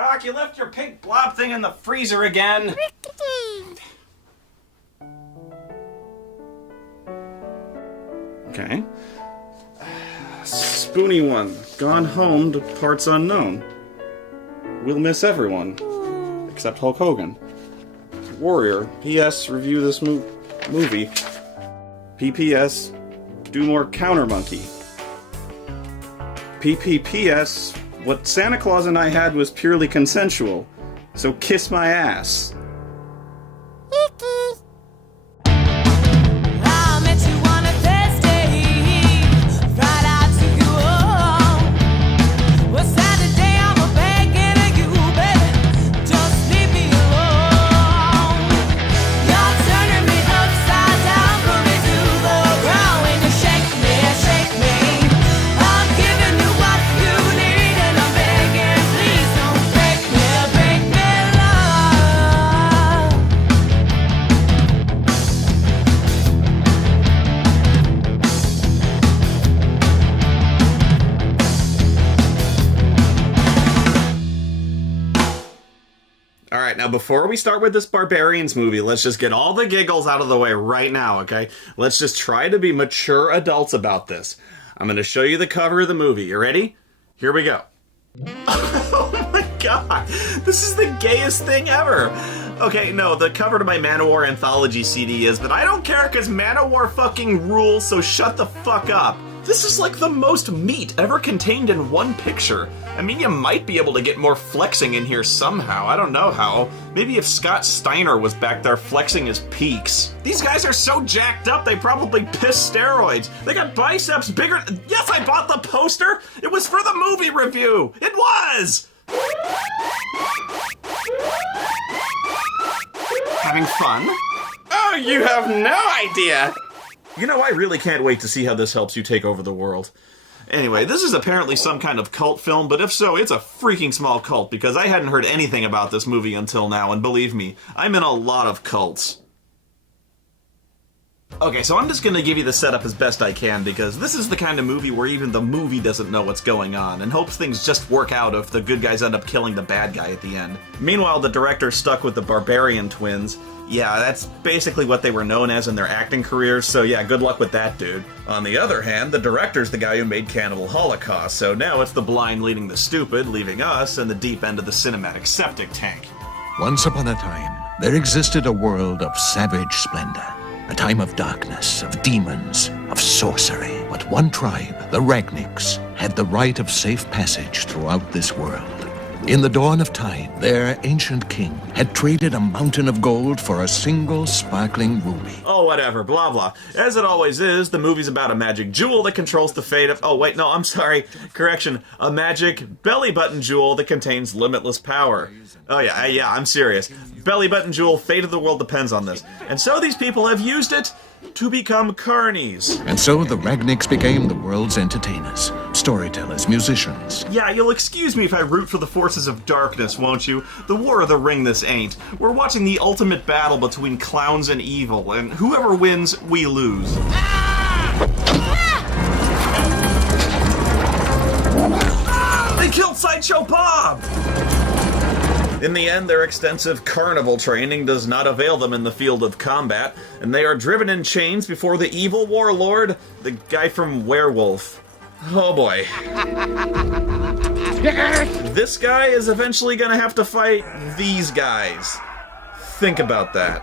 Doc, you left your pink blob thing in the freezer again. Okay. Spoony 1, gone home to parts unknown. We'll miss everyone. Except Hulk Hogan. Warrior, P.S. review this movie. P.P.S. do more Counter Monkey. P.P.P.S. what Santa Claus and I had was purely consensual. So kiss my ass. Alright, now before we start with this Barbarians movie, let's just get all the giggles out of the way right now, okay? Let's just try to be mature adults about this. I'm going to show you the cover of the movie. You ready? Here we go. Oh my god! This is the gayest thing ever! Okay, no, the cover to my Manowar Anthology CD is, but I don't care because Manowar fucking rules, so shut the fuck up. This is like the most meat ever contained in one picture. I mean, you might be able to get more flexing in here somehow. I don't know how. Maybe if Scott Steiner was back there flexing his peaks. These guys are so jacked up, they probably piss steroids. They got biceps bigger. Yes, I bought the poster. It was for the movie review. It was. Having fun? Oh, you have no idea. You know, I really can't wait to see how this helps you take over the world. Anyway, this is apparently some kind of cult film, but if so, it's a freaking small cult, because I hadn't heard anything about this movie until now, and believe me, I'm in a lot of cults. Okay, so I'm just gonna give you the setup as best I can, because this is the kind of movie where even the movie doesn't know what's going on, and hopes things just work out if the good guys end up killing the bad guy at the end. Meanwhile, the director's stuck with the Barbarian twins. Yeah, that's basically what they were known as in their acting careers, so yeah, good luck with that, dude. On the other hand, the director's the guy who made Cannibal Holocaust, so now it's the blind leading the stupid, leaving us in the deep end of the cinematic septic tank. Once upon a time, there existed a world of savage splendor. A time of darkness, of demons, of sorcery. But one tribe, the Ragniks, had the right of safe passage throughout this world. In the dawn of time, their ancient king had traded a mountain of gold for a single sparkling ruby. Oh, whatever, blah blah. As it always is, the movie's about a magic jewel that controls the fate of... Oh, wait, no, I'm sorry. Correction. A magic belly button jewel that contains limitless power. Oh, yeah, I'm serious. Belly button jewel, fate of the world depends on this. And so these people have used it to become carnies. And so the Ragniks became the world's entertainers, storytellers, musicians. Yeah, you'll excuse me if I root for the forces of darkness, won't you? The War of the Ring this ain't. We're watching the ultimate battle between clowns and evil, and whoever wins, we lose. They killed Sideshow Bob! In the end, their extensive carnival training does not avail them in the field of combat, and they are driven in chains before the evil warlord, the guy from Werewolf. Oh boy. This guy is eventually gonna have to fight these guys. Think about that.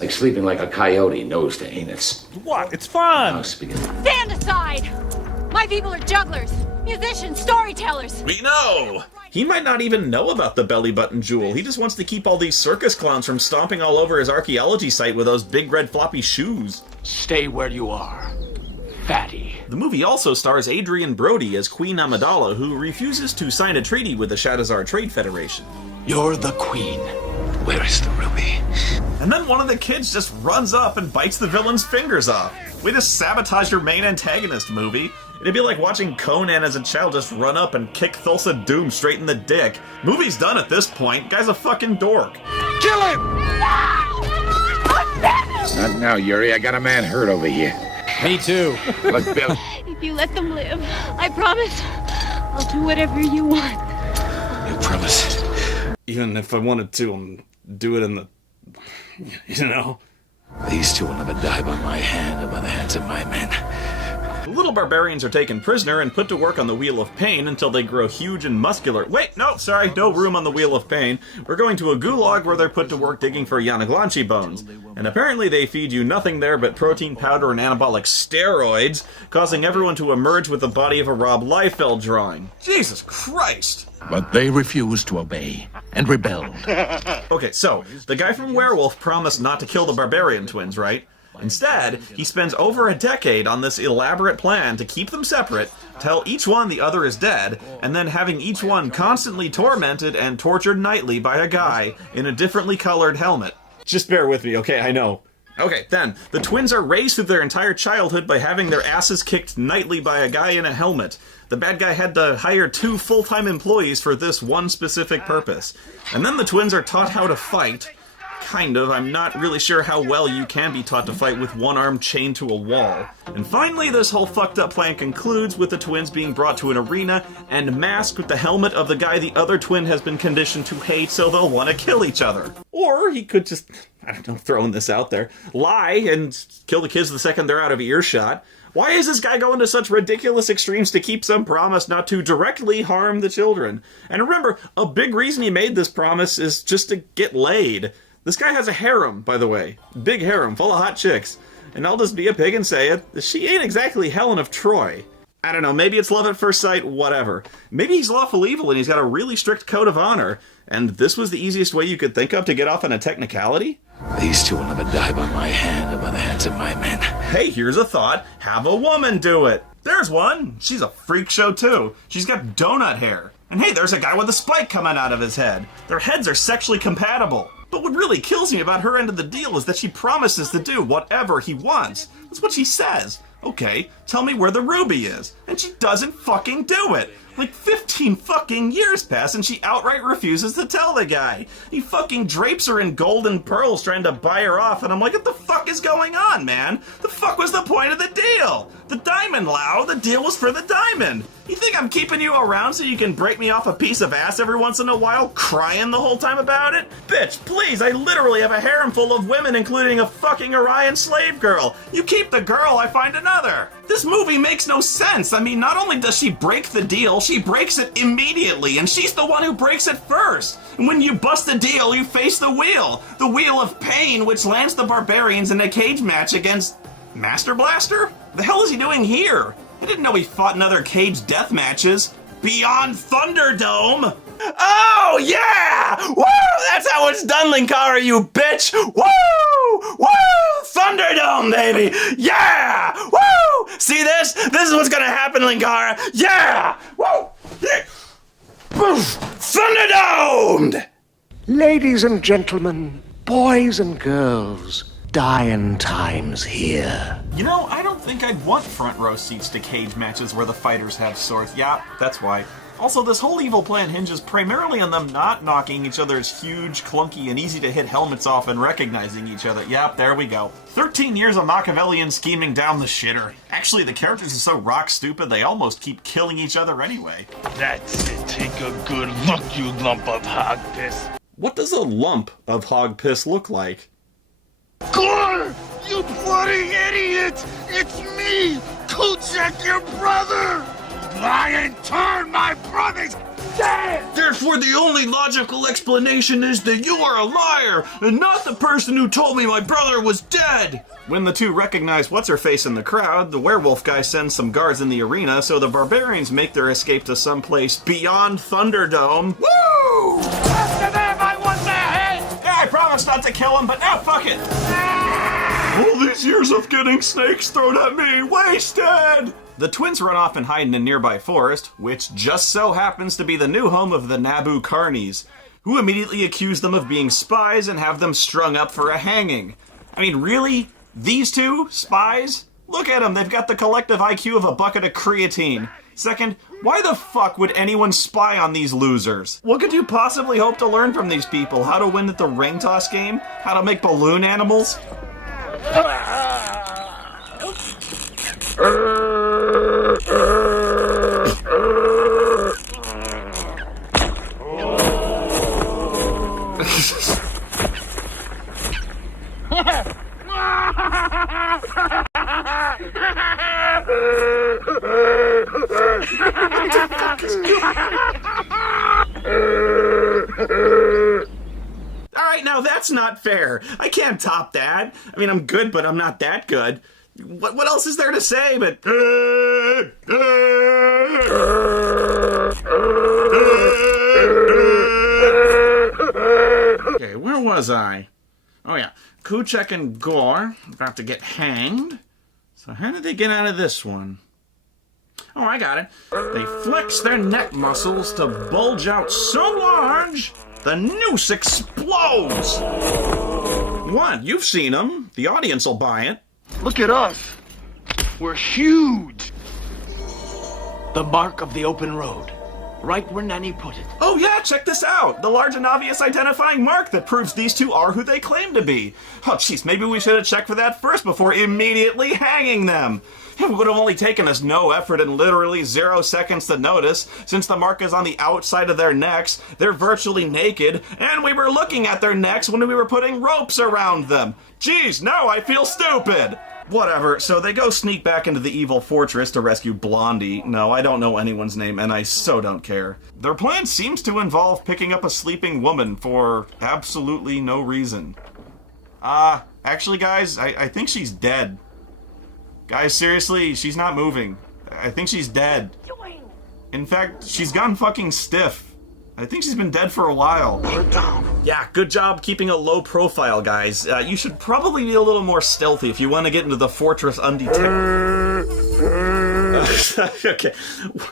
Like sleeping like a coyote, nose to anus. What? It's fun! Now speaking. Stand aside! My people are jugglers, musicians, storytellers. We know! He might not even know about the belly button jewel. He just wants to keep all these circus clowns from stomping all over his archaeology site with those big red floppy shoes. Stay where you are, fatty. The movie also stars Adrian Brody as Queen Amidala, who refuses to sign a treaty with the Shadowzar Trade Federation. You're the queen. Where is the ruby? And then one of the kids just runs up and bites the villain's fingers off. Way to sabotage your main antagonist, movie. It'd be like watching Conan as a child just run up and kick Thulsa Doom straight in the dick. Movie's done at this point. Guy's a fucking dork. Kill him! Not now, Yuri. I got a man hurt over here. Me too. Look, Bill. If you let them live, I promise I'll do whatever you want. You promise? Even if I wanted to, do it in the... You know? These two will never die by my hand or by the hands of my men. The little barbarians are taken prisoner and put to work on the Wheel of Pain until they grow huge and muscular. Wait, no, sorry, no room on the Wheel of Pain. We're going to a gulag where they're put to work digging for Yanaglanchi bones. And apparently they feed you nothing there but protein powder and anabolic steroids, causing everyone to emerge with the body of a Rob Liefeld drawing. Jesus Christ! But they refused to obey and rebelled. Okay, so, the guy from Werewolf promised not to kill the Barbarian twins, right? Instead, he spends over a decade on this elaborate plan to keep them separate, tell each one the other is dead, and then having each one constantly tormented and tortured nightly by a guy in a differently colored helmet. Just bear with me, okay? I know. Okay, then, the twins are raised through their entire childhood by having their asses kicked nightly by a guy in a helmet. The bad guy had to hire 2 full-time employees for this one specific purpose. And then the twins are taught how to fight. Kind of. I'm not really sure how well you can be taught to fight with one arm chained to a wall. And finally, this whole fucked up plan concludes with the twins being brought to an arena and masked with the helmet of the guy the other twin has been conditioned to hate, so they'll want to kill each other. Or he could just, I don't know, throwing this out there, lie and kill the kids the second they're out of earshot. Why is this guy going to such ridiculous extremes to keep some promise not to directly harm the children? And remember, a big reason he made this promise is just to get laid. This guy has a harem, by the way. Big harem, full of hot chicks. And I'll just be a pig and say it, she ain't exactly Helen of Troy. I don't know, maybe it's love at first sight, whatever. Maybe he's lawful evil and he's got a really strict code of honor, and this was the easiest way you could think of to get off on a technicality? These two will never die by my hand or by the hands of my men. Hey, here's a thought. Have a woman do it. There's one. She's a freak show too. She's got donut hair. And hey, there's a guy with a spike coming out of his head. Their heads are sexually compatible. But what really kills me about her end of the deal is that she promises to do whatever he wants. That's what she says. Okay, tell me where the ruby is. And she doesn't fucking do it. Like 15 fucking years pass and she outright refuses to tell the guy. He fucking drapes her in gold and pearls trying to buy her off, and I'm like, what the fuck is going on, man? The fuck was the point of the deal? The diamond, Lau. The deal was for the diamond. You think I'm keeping you around so you can break me off a piece of ass every once in a while, crying the whole time about it? Bitch, please, I literally have a harem full of women, including a fucking Orion slave girl. You keep the girl, I find another. This movie makes no sense. I mean, not only does she break the deal, she breaks it immediately, and she's the one who breaks it first. And when you bust a deal, you face the Wheel of Pain, which lands the Barbarians in a cage match against Master Blaster? The hell is he doing here? I didn't know he fought in other cage death matches. Beyond Thunderdome? Oh, yeah! Woo! That's how it's done, Linkara, you bitch! Woo! Woo! Thunderdome, baby! Yeah! Woo! See this? This is what's gonna happen, Linkara! Yeah! Woo! Thunderdomed! Ladies and gentlemen, boys and girls, dying times here. You know, I don't think I'd want front row seats to cage matches where the fighters have swords. Yeah, that's why. Also, this whole evil plan hinges primarily on them not knocking each other's huge, clunky, and easy-to-hit helmets off and recognizing each other. Yep, there we go. 13 years of Machiavellian scheming down the shitter. Actually, the characters are so rock stupid they almost keep killing each other anyway. That's it. Take a good look, you lump of hog piss. What does a lump of hog piss look like? Gore! You bloody idiot! It's me, Kuzak, your brother! Lie and turn my brother's dead! Therefore, the only logical explanation is that you are a liar, and not the person who told me my brother was dead! When the two recognize what's-her-face in the crowd, the werewolf guy sends some guards in the arena, so the barbarians make their escape to someplace beyond Thunderdome. Woo! After them, I want their head! Yeah, I promised not to kill him, but now fuck it! All these years of getting snakes thrown at me, wasted! The twins run off and hide in a nearby forest, which just so happens to be the new home of the Naboo Carnies, who immediately accuse them of being spies and have them strung up for a hanging. I mean, really? These two? Spies? Look at them, they've got the collective IQ of a bucket of creatine. Second, why the fuck would anyone spy on these losers? What could you possibly hope to learn from these people? How to win at the ring toss game? How to make balloon animals? That's not fair. I can't top that. I mean, I'm good, but I'm not that good. What else is there to say but... Okay, where was I? Oh yeah, Kuchek and Gore about to get hanged. So how did they get out of this one? Oh, I got it. They flex their neck muscles to bulge out so large, the noose explodes. What? You've seen them. The audience will buy it. Look at us. We're huge. The mark of the open road. Right where Nanny put it. Oh yeah, check this out. The large and obvious identifying mark that proves these two are who they claim to be. Oh jeez, maybe we should have checked for that first before immediately hanging them. It would have only taken us no effort and literally 0 seconds to notice, since the mark is on the outside of their necks, they're virtually naked, and we were looking at their necks when we were putting ropes around them. Jeez, now I feel stupid! Whatever, so they go sneak back into the evil fortress to rescue Blondie. No, I don't know anyone's name, and I so don't care. Their plan seems to involve picking up a sleeping woman for absolutely no reason. Actually guys, I think she's dead. Guys, seriously, she's not moving. I think she's dead. In fact, she's gone fucking stiff. I think she's been dead for a while. Yeah, good job keeping a low profile, guys. You should probably be a little more stealthy if you want to get into the fortress undetected. Okay,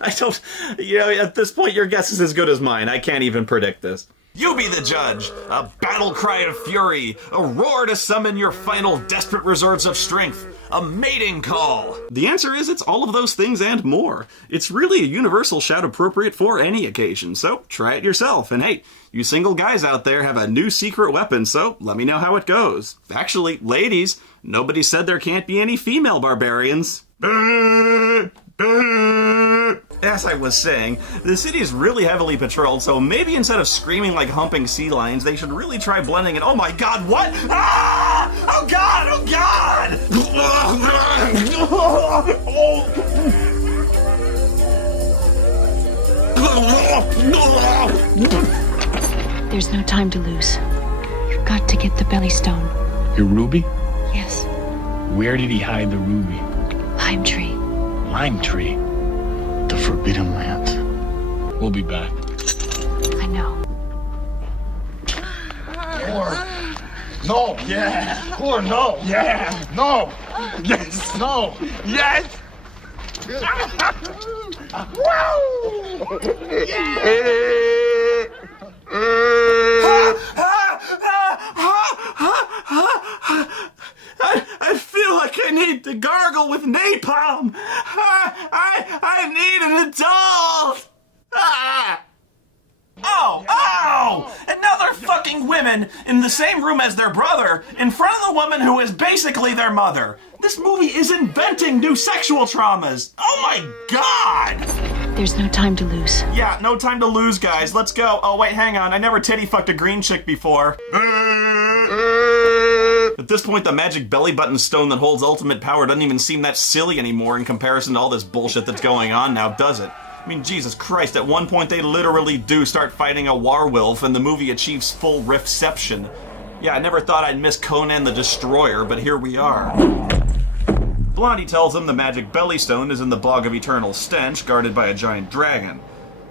I don't... You know, at this point, your guess is as good as mine. I can't even predict this. You be the judge! A battle cry of fury! A roar to summon your final desperate reserves of strength! A mating call! The answer is it's all of those things and more. It's really a universal shout appropriate for any occasion, so try it yourself. And hey, you single guys out there have a new secret weapon, so let me know how it goes. Actually, ladies, nobody said there can't be any female barbarians. As I was saying, the city is really heavily patrolled, so maybe instead of screaming like humping sea lions, they should really try blending in. Oh my god, what? Ah! Oh god, oh god! There's no time to lose. You've got to get the belly stone. Your ruby? Yes, Where did he hide the ruby? lime tree. Lime tree. The Forbidden Lands. We'll be back. I know. No. Yeah. Or no. Yeah. No. Yes. No. Yes. I feel like I need to gargle with napalm. I need an adult. Oh! And now they're fucking women in the same room as their brother, in front of the woman who is basically their mother. This movie is inventing new sexual traumas. Oh my god! There's no time to lose. Yeah, no time to lose, guys. Let's go. Oh, wait, hang on. I never titty fucked a green chick before. At this point, the magic belly button stone that holds ultimate power doesn't even seem that silly anymore in comparison to all this bullshit that's going on now, does it? I mean, Jesus Christ, at one point they literally do start fighting a werewolf and the movie achieves full riffception. Yeah, I never thought I'd miss Conan the Destroyer, but here we are. Blondie tells him the magic belly stone is in the Bog of Eternal Stench, guarded by a giant dragon.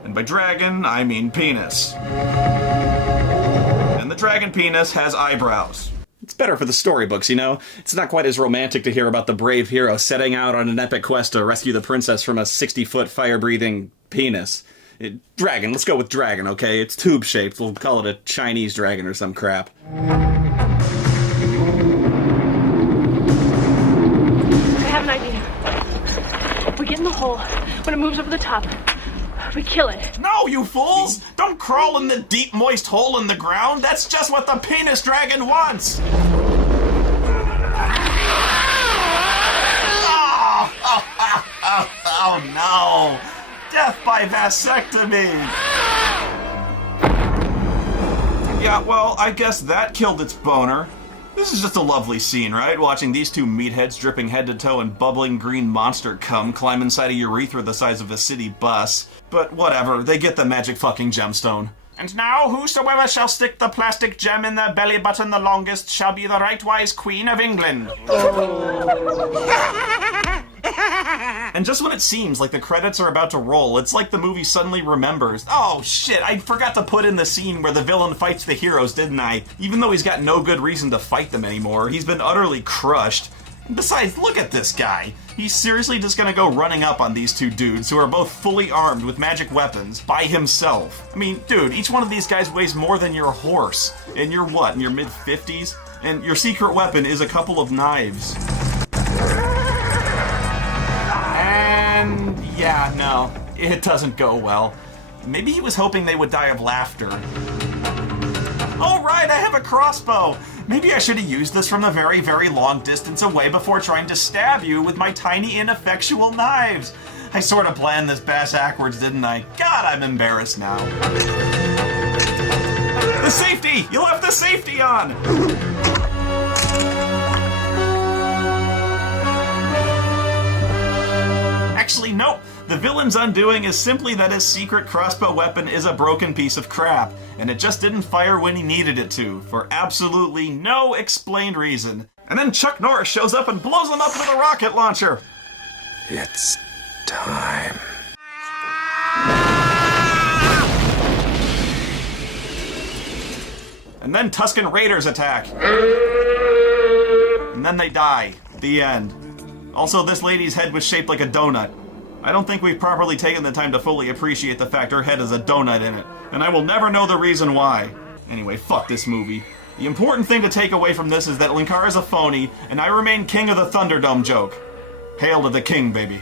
And by dragon, I mean penis. And the dragon penis has eyebrows. It's better for the storybooks, you know? It's not quite as romantic to hear about the brave hero setting out on an epic quest to rescue the princess from a 60-foot fire-breathing penis. Dragon, let's go with dragon, okay? It's tube-shaped. We'll call it a Chinese dragon or some crap. I have an idea. We get in the hole. When it moves over the top, we kill it. No, you fools! Don't crawl in the deep, moist hole in the ground. That's just what the penis dragon wants! Oh no! Death by vasectomy! Yeah, well, I guess that killed its boner. This is just a lovely scene, right? Watching these two meatheads dripping head to toe in bubbling green monster cum climb inside a urethra the size of a city bus. But whatever, they get the magic fucking gemstone. And now whosoever shall stick the plastic gem in their belly button the longest shall be the rightwise Queen of England. And just when it seems like the credits are about to roll, it's like the movie suddenly remembers, oh shit, I forgot to put in the scene where the villain fights the heroes, didn't I? Even though he's got no good reason to fight them anymore, he's been utterly crushed. Besides, look at this guy. He's seriously just gonna go running up on these two dudes who are both fully armed with magic weapons by himself. I mean, dude, each one of these guys weighs more than your horse. And you're what, in your mid-50s? And your secret weapon is a couple of knives. And yeah, no, it doesn't go well. Maybe he was hoping they would die of laughter. Oh right, I have a crossbow! Maybe I should have used this from a very, very long distance away before trying to stab you with my tiny, ineffectual knives. I sort of planned this backwards, didn't I? God, I'm embarrassed now. The safety! You left the safety on! Actually, nope. The villain's undoing is simply that his secret crossbow weapon is a broken piece of crap, and it just didn't fire when he needed it to, for absolutely no explained reason. And then Chuck Norris shows up and blows him up with a rocket launcher. It's time. And then Tusken Raiders attack. And then they die. The end. Also, this lady's head was shaped like a donut. I don't think we've properly taken the time to fully appreciate the fact her head has a donut in it, and I will never know the reason why. Anyway, fuck this movie. The important thing to take away from this is that Linkar is a phony, and I remain king of the Thunderdome joke. Hail to the king, baby.